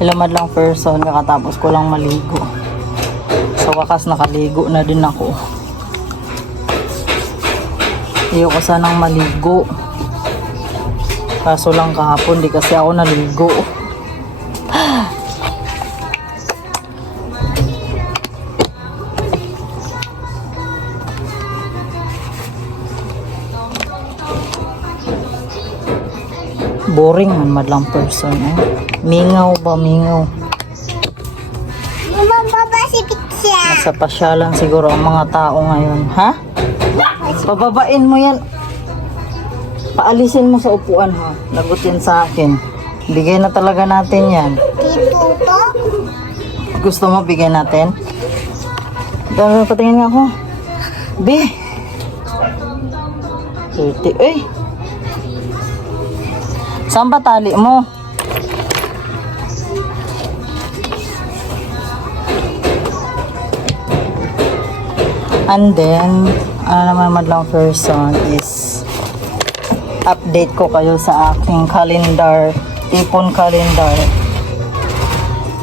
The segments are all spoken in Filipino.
Ilamad lang person, kakatapos ko lang maligo. Sa wakas nakaligo na din ako. Ayoko sanang maligo. Kaso lang kahapon, di kasi ako naligo. Boring man madlang person eh. Mingaw ba, mingaw. Mama, baba si pizza. Nasa pasyalan siguro ang mga tao ngayon. Ha? Pababain mo yan. Paalisin mo sa upuan ha. Lagutin sa akin. Bigay na talaga natin yan. Dito to? Gusto mo bigay natin? Patingin nga ako. Be. 30. Eh. Saan ba tali mo? And then, ano naman madlang person is update ko kayo sa aking calendar, ipon calendar.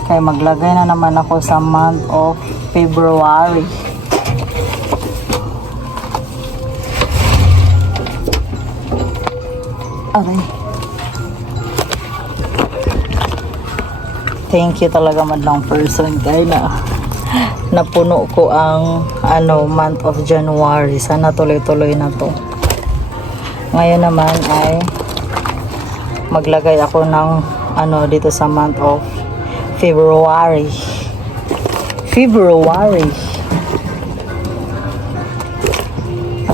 Kaya maglagay na naman ako sa month of February. Aray. Thank you talaga madlang person kaya napuno ko ang month of January. Sana tuloy-tuloy na to. Ngayon naman ay maglagay ako ng dito sa month of February.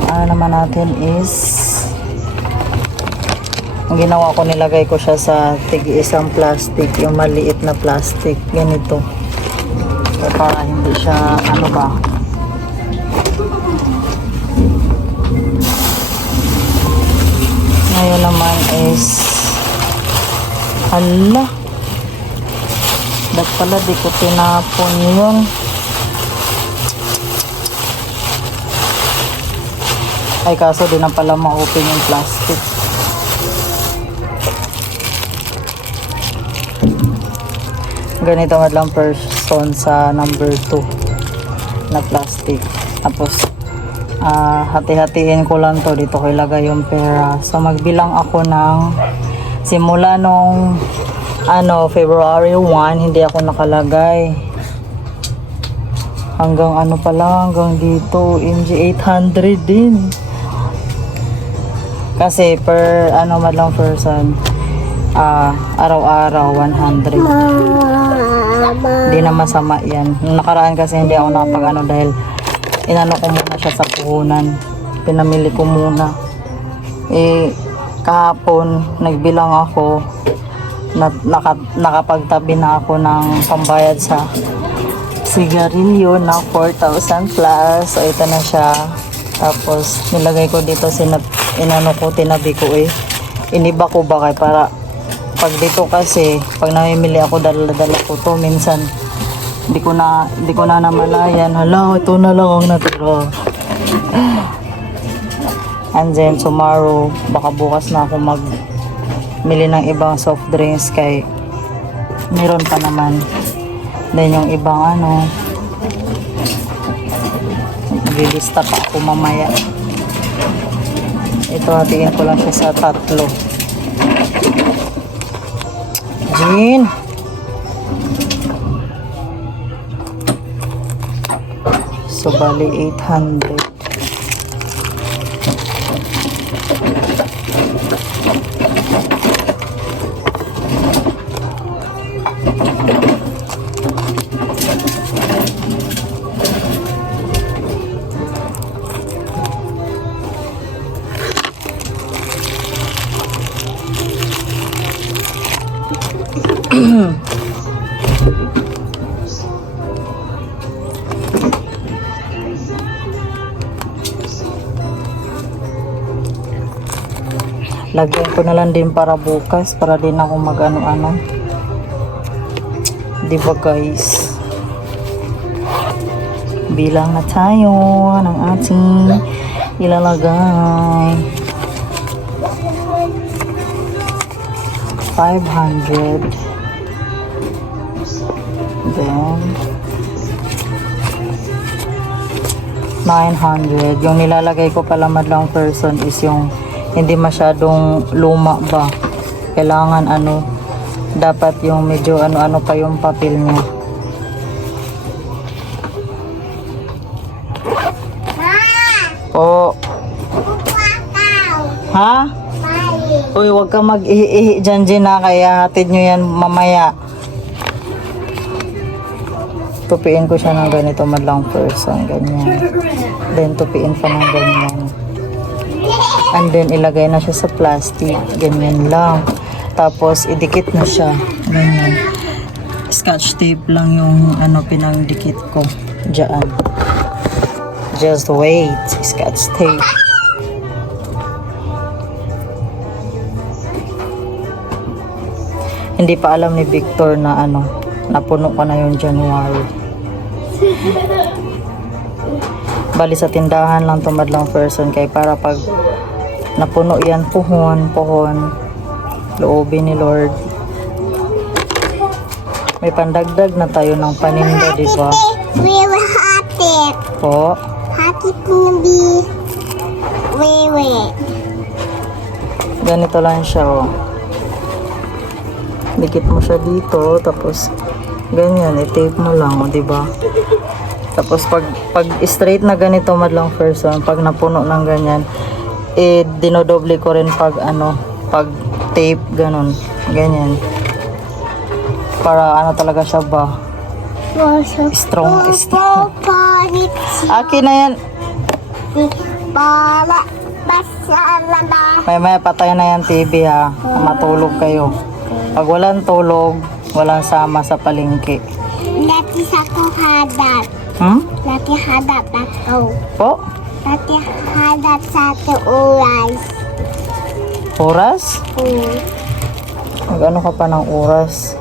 Ang naman natin is ang ginawa ko, nilagay ko siya sa tig-isang plastic, yung maliit na plastic, ganito. So, para hindi siya, Ngayon naman is, dapat pala di ko tinapon yun. Ay, kaso di na pala ma-open yung plastic. Ganito madlang person sa number 2 na plastic. Tapos hati-hatiin ko lang to, dito ko ilagay yung pera. So magbilang ako ng simula nung February 1 hindi ako nakalagay hanggang hanggang dito MG 800 din kasi per madlang person araw-araw 100. Hindi na masama yan. Nung nakaraan kasi hindi ako nakapag dahil inano ko muna siya sa puhunan. Pinamili ko muna. Kahapon nagbilang ako nakapagtabi na ako ng pambayad sa sigarilyo na 4,000 plus. So ito na siya. Tapos nilagay ko dito tinabi ko iniba ko ba kay para pag dito kasi pag namimili ako dala ko to minsan hindi ko na namalayan, hala ito na lang ang natira. And then tomorrow baka bukas na ako magmili ng ibang soft drinks kay meron pa naman. Then yung ibang maglilista pa ako mamaya. Ito hatiin ko lang siya sa 3. Jean. So bali 800. Lagyan ko na lang din para bukas para din ako mag-ano. Diba guys? Bilang na tayo ng ating ilalagay. 500 Then, 900. Yung nilalagay ko pala madlang person is yung hindi masyadong luma ba. Kailangan ano, dapat yung medyo ano-ano pa yung papel niya. Oh, Wow! ha? Mali. Uy, wag ka mag-ihi dyan, Gina, kaya hatid nyo yan mamaya. Tupiin ko siya ng ganito madlang person, ganyan. Then, tupiin pa ng ganyan. And then, ilagay na siya sa plastic, ganyan lang. Tapos, idikit na siya, ganyan. Scotch tape lang yung ano pinangdikit ko dyan. Just wait, scotch tape. Hindi pa alam ni Victor na ano, napuno ko na yung January. Bali sa tindahan lang tumadlang person kay para pag napuno yan, puhon, loobin ni Lord. May pandagdag na tayo ng paninda, di ba? We will have it. Po. Happy to be. Wait. Ganito lang siya, oh. Dikit mo siya dito, tapos ganyan, i-tape mo lang, oh, di ba? Tapos pag straight na ganito madlang person, pag napuno ng ganyan, dinodoble ko rin pag ano, pag tape ganun, ganyan. Para ano talaga siya ba? Strong. Akin na yan. Bala. Basta na. May patay na yan TV ha. Matulog kayo. Pag walang tulog, walang sama sa palengke. Dati sa kuhadat. Dati hadat ako. Po? Dati hadat sa oras. Oras? Hmm. Mag-ano ka pa ng oras?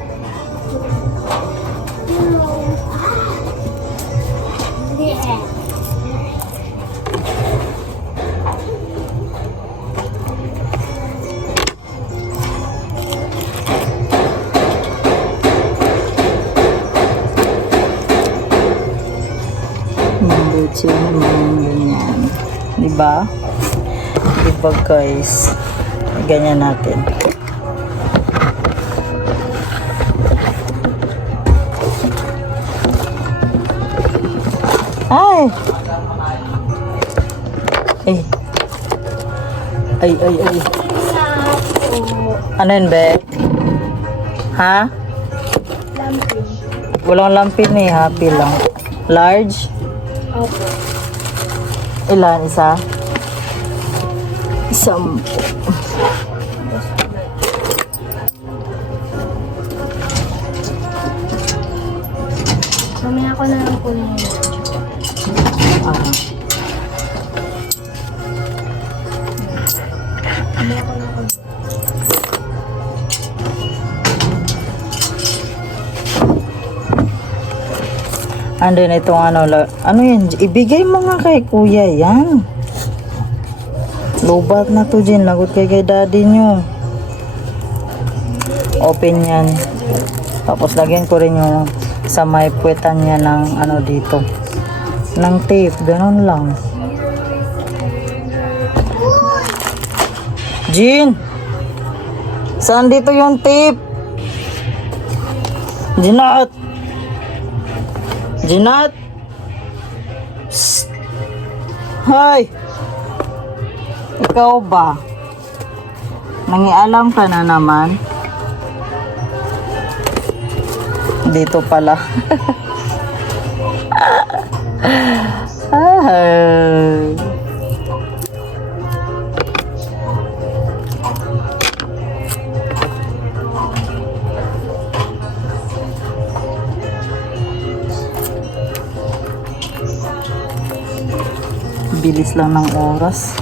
Mabuti naman ganyan. Diba? Diba guys? Ganyan natin. Ay! Ay. Ano yun, be? Ha? Walang lampin eh. Happy lang. Large? Opo. Ilan? Isa? Isang... Mamaya ko na lang kunin. Ah. Mamaya ko na kunin. Andun itong ano yan, ibigay mo nga kay kuya yan. Lubat na to Jen, lagot kay daddy nyo. Open yan. Tapos lagyan ko rin yung sa may puwetan niya ng ano dito. Ng tape, ganun lang. Jen! Saan dito yung tape? Jinat! Jinat! Psst! Hoy! Ikaw ba? Nangialam ka na naman? Dito pala. Ay. Bilis lang ng oras.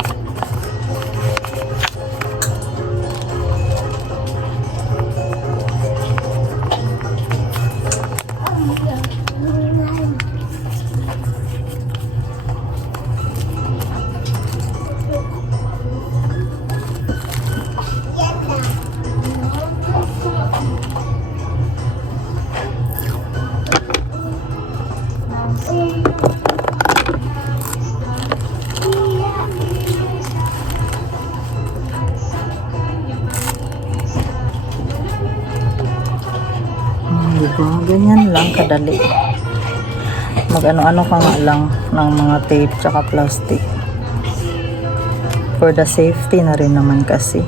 Diba? Ganyan lang kadali. Mag-ano-ano ka nga lang ng mga tape tsaka plastic. For the safety na rin naman kasi.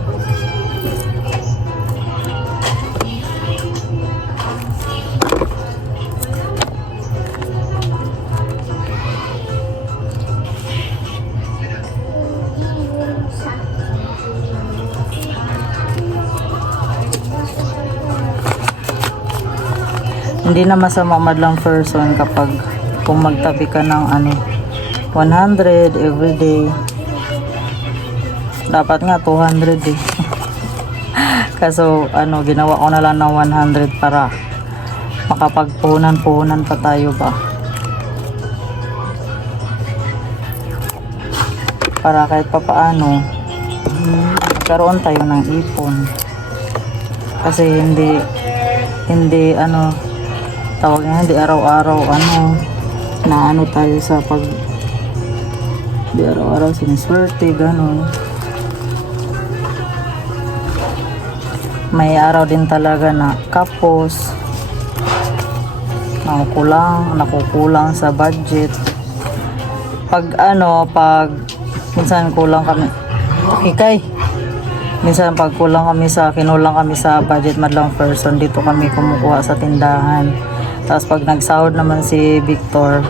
Hindi na masama madlang person kapag kung magtabi ka ng 100 everyday. Dapat nga 200 eh. Kaso ginawa ko na lang ng 100 para makapagpuhunan-puhunan pa tayo ba. Para kahit papaano magkaroon tayo ng ipon. Kasi hindi tawag nga, hindi araw-araw na tayo sa di araw-araw siniswerte, gano'n. May araw din talaga na kapos, nakukulang sa budget. Pag minsan kulang kami, minsan pag kinulang kami sa budget madlang person, dito kami kumukuha sa tindahan. Tapos pag nagsahod naman si Victor,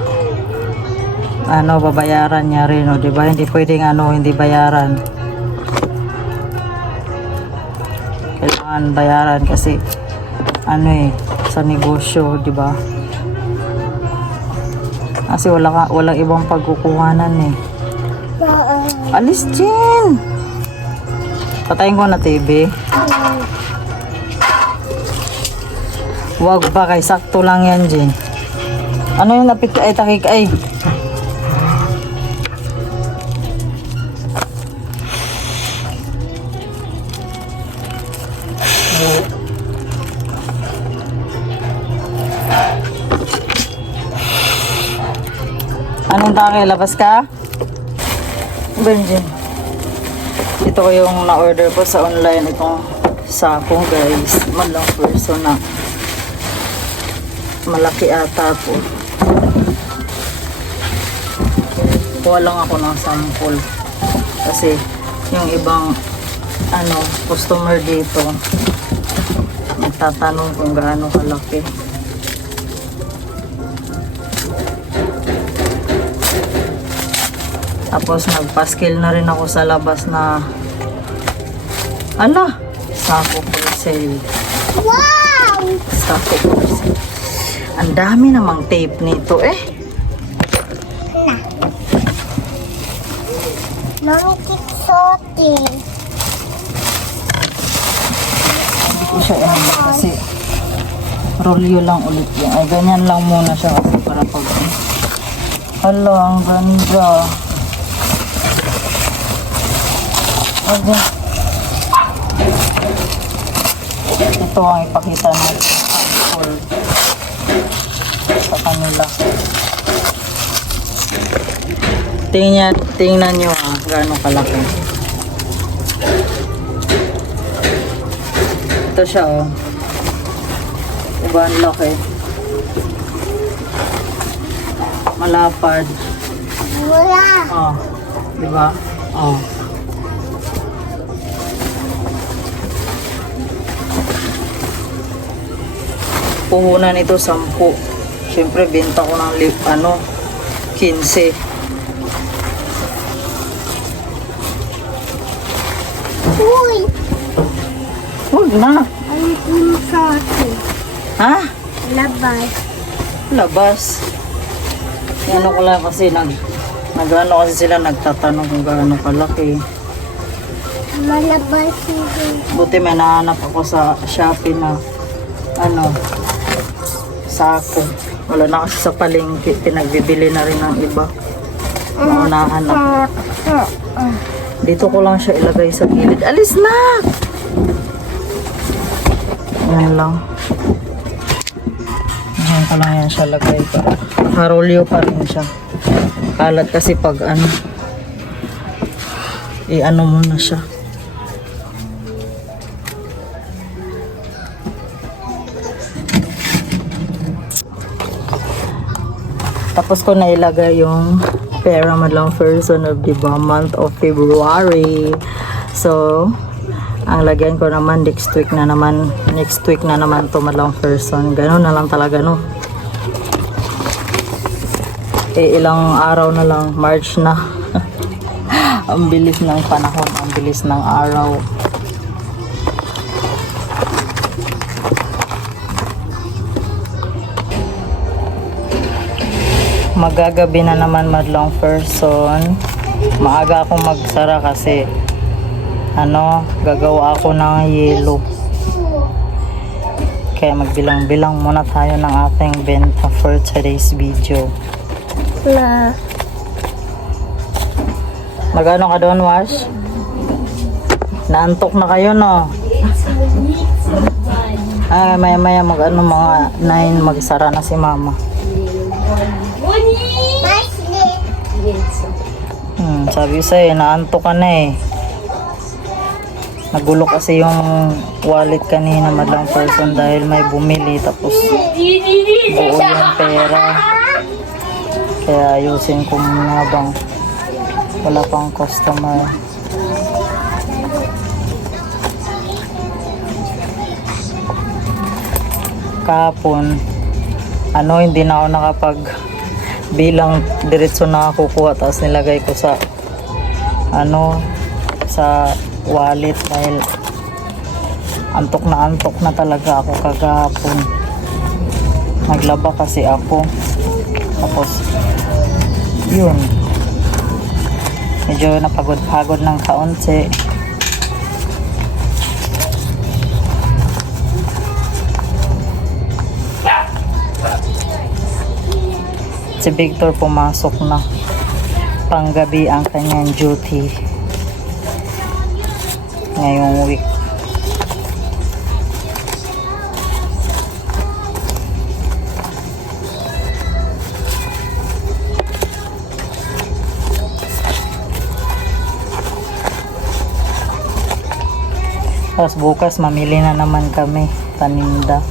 babayaran niya rin, di ba? Hindi pwedeng hindi bayaran. Kailangan bayaran kasi sa negosyo, di ba? Kasi walang ibang pagkukuhanan eh. Alis, Jen! Patayin ko na TV. Wag ba kay sakto lang yan, Jen. Ano yung takik ay? Anong takik? Labas ka? Benjin. Ito ko yung na-order ko sa online, itong sako, guys. Madlang person na malaki ata po. Kuha lang ako ng sample kasi yung ibang customer dito nagtatanong kung gaano kalaki. Tapos nagpa-scale na rin ako sa labas na sako for sale. Wow! Sako for sale. Ang dami namang tape nito eh. Mami, kitsote. Hindi ko siya kasi rolyo lang ulit yan. Ay, ganyan lang muna siya kasi para pag hala, ang ganda. Okay. Ito ang ipakita natin sa kanila. Tingnan nyo gaano kalaki. Ito siya Diba ang laki? Malapad. Wala. Diba? Puhunan ito 10. Siyempre benta ko ng 15. Uy! Huwag na. Ang kitsote. Ha? Labas. Labas. Ano ko lang kasi nagano kasi sila nagtatanong kung gaano kalaki. Malabas yun. Buti may nahanap ako sa Shopee na sako. Wala na kasi sa palengke, pinagbibili na rin ng iba. Maunahan na. Dito ko lang siya ilagay sa gilid. Alis na! Yan lang. Diyan ko lang yan siya lagay para harolyo pa rin siya. Kalat kasi pag mo na siya. Tapos ko na ilagay yung pera madlang person of the month of February. So, ang lagyan ko naman next week na naman to madlang person. Ganun na lang talaga, no? Ilang araw na lang, March na. Ang bilis ng panahon, ang bilis ng araw. Magagabi na naman madlang person. Maaga akong magsara kasi gagawa ako ng yelo. Kaya magbilang-bilang muna tayo ng ating benta for today's video. Ma. Magano ka doon, Wash? Naantok na kayo, no? Maya-maya mga 9 magsara na si Mama. Sabi ko sa'yo, naantok ka na eh. Nagulo kasi yung wallet kanina madlang person dahil may bumili tapos buo yung pera. Kaya ayusin ko muna bang wala pang customer. Kahapon, hindi na ako nakapag bilang diretso na kukuha tapos nilagay ko sa sa wallet dahil antok na talaga ako kagahapon. Naglaba kasi ako. Tapos yun, medyo napagod ng kaunti. Si Victor pumasok na, panggabi ang kanyang duty ngayong week. Tapos bukas mamili na naman kami paninda.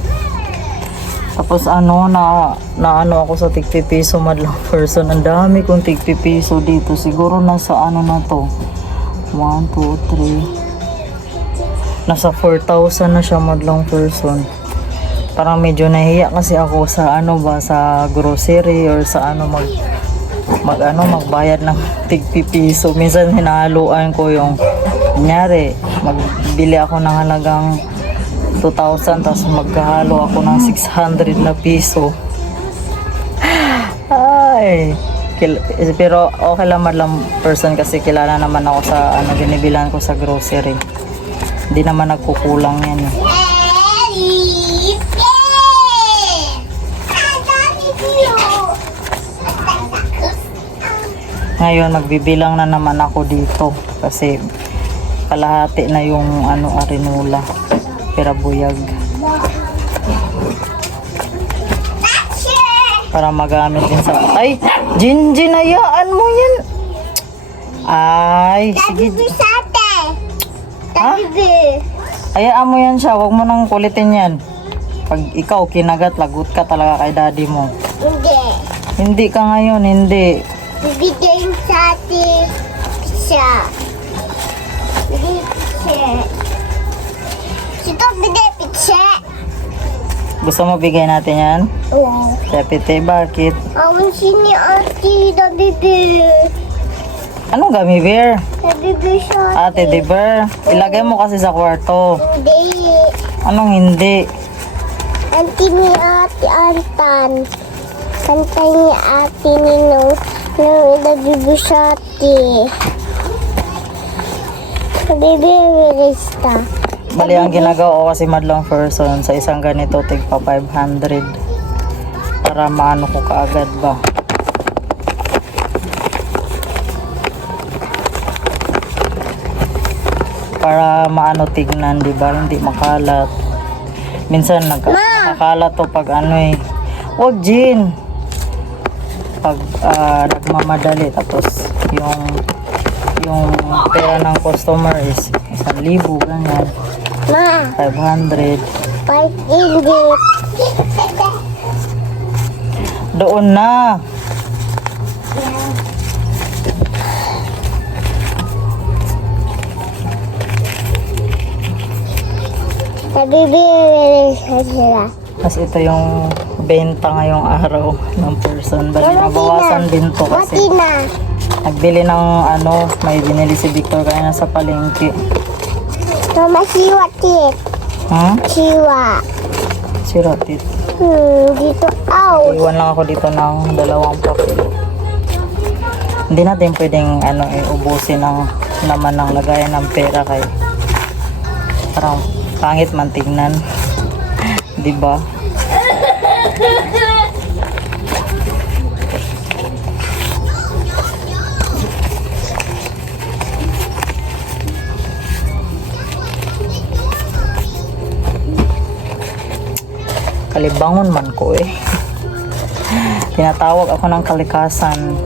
Tapos na ako sa tigpipiso madlang person. Ang dami kong tigpipiso dito. Siguro nasa na to. 1, 2, 3. Nasa 4,000 na siya madlang person. Parang medyo nahiya kasi ako sa sa grocery or sa magbayad ng tigpipiso. Minsan hinahaluan ko yung kunyari, magbili ako ng halagang 2,000 tapos magkahalo ako ng 600 na piso. Ay, pero okay lang madlang person kasi kilala naman ako sa binibilan ko sa grocery. Hindi naman nagkukulang yan eh. Ngayon magbibilang na naman ako dito kasi kalahati na yung arinula. Pirabuyag para magamit din sa Jinjin, hayaan mo yan. Ay, sige. Ha? Hayaan mo yan siya, wag mo nang kulitin yan. Pag ikaw kinagat, lagot ka talaga kay daddy mo. Hindi ka ngayon, hindi. Bibigyan sa atin siya. Ito, bigay pizza. Gusto mo bigay natin yan? Oo. Sepite, bakit? Awan sini ate, da bebe. Anong gummy bear? Da bebe siya. Ate, di bear. Ilagay mo kasi sa kwarto. Hindi. Anong hindi? Auntie ni ate Antan. Kantay ni ate Ninong. Nang da bebe siya ate. Da bebe Rista. Bali, ang ginagawa ko kasi madlang person sa isang ganito, tigpa 500 para maano ko kaagad ba. Para maano tignan, di ba? Hindi makalat. Minsan nakakalat to pag wag Jin. Pag nagmamadali tapos yung pera ng customer is 1,000 ganyan. Ma, 500. 5 ringgit. Doon na. Nabibili sila. Tapos ito yung benta ngayong araw ng person. Bali, nabawasan din to kasi Mati na. nagbili ng ano, may binili si Victor kaya nasa palengke. Mama, siwa tit. Ha? Siwa. Siratit. Dito. Ow. Iwan lang ako dito ng 2 papel. Hindi natin pwedeng ano, ubusin ng laman ng lagayan ng pera kay parang pangit man tingnan. Diba? Kalibangon man ko eh. Tinatawag ako ng kalikasan.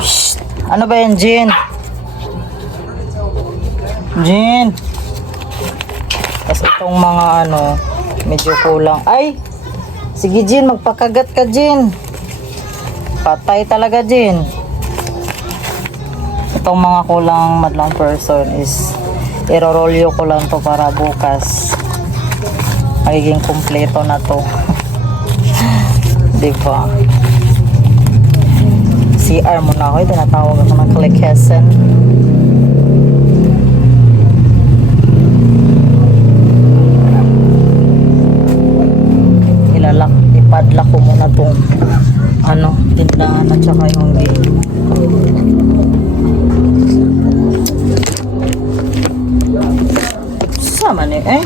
Shh. Ano ba yan, Jin? Jin. Tapos itong mga ano, medyo kulang. Ay! Sige, Jin, magpakagat ka, Jin. Patay talaga, Jin. Itong mga kulang madlang person is irorolyo ko lang to para bukas magiging kumpleto na to. Diba? CR muna ako. Tinatawag ako ng kalikasan. Ipadlock ko muna tong ano, tindahan at saka yung gate. Sama ni eh.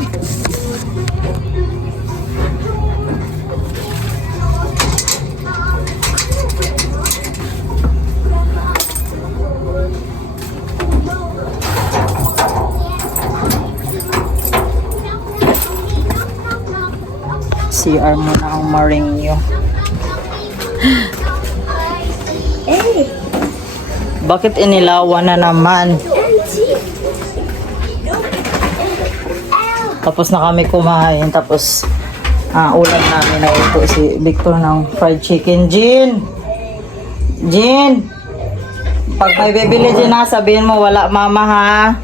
CR muna ang Marinyo. Bakit inilawan na naman? Tapos na kami kumain. Tapos ulam namin na ito si Victor ng fried chicken. Jin! Jin! Pag may bibili dyan na, sabihin mo wala mama ha.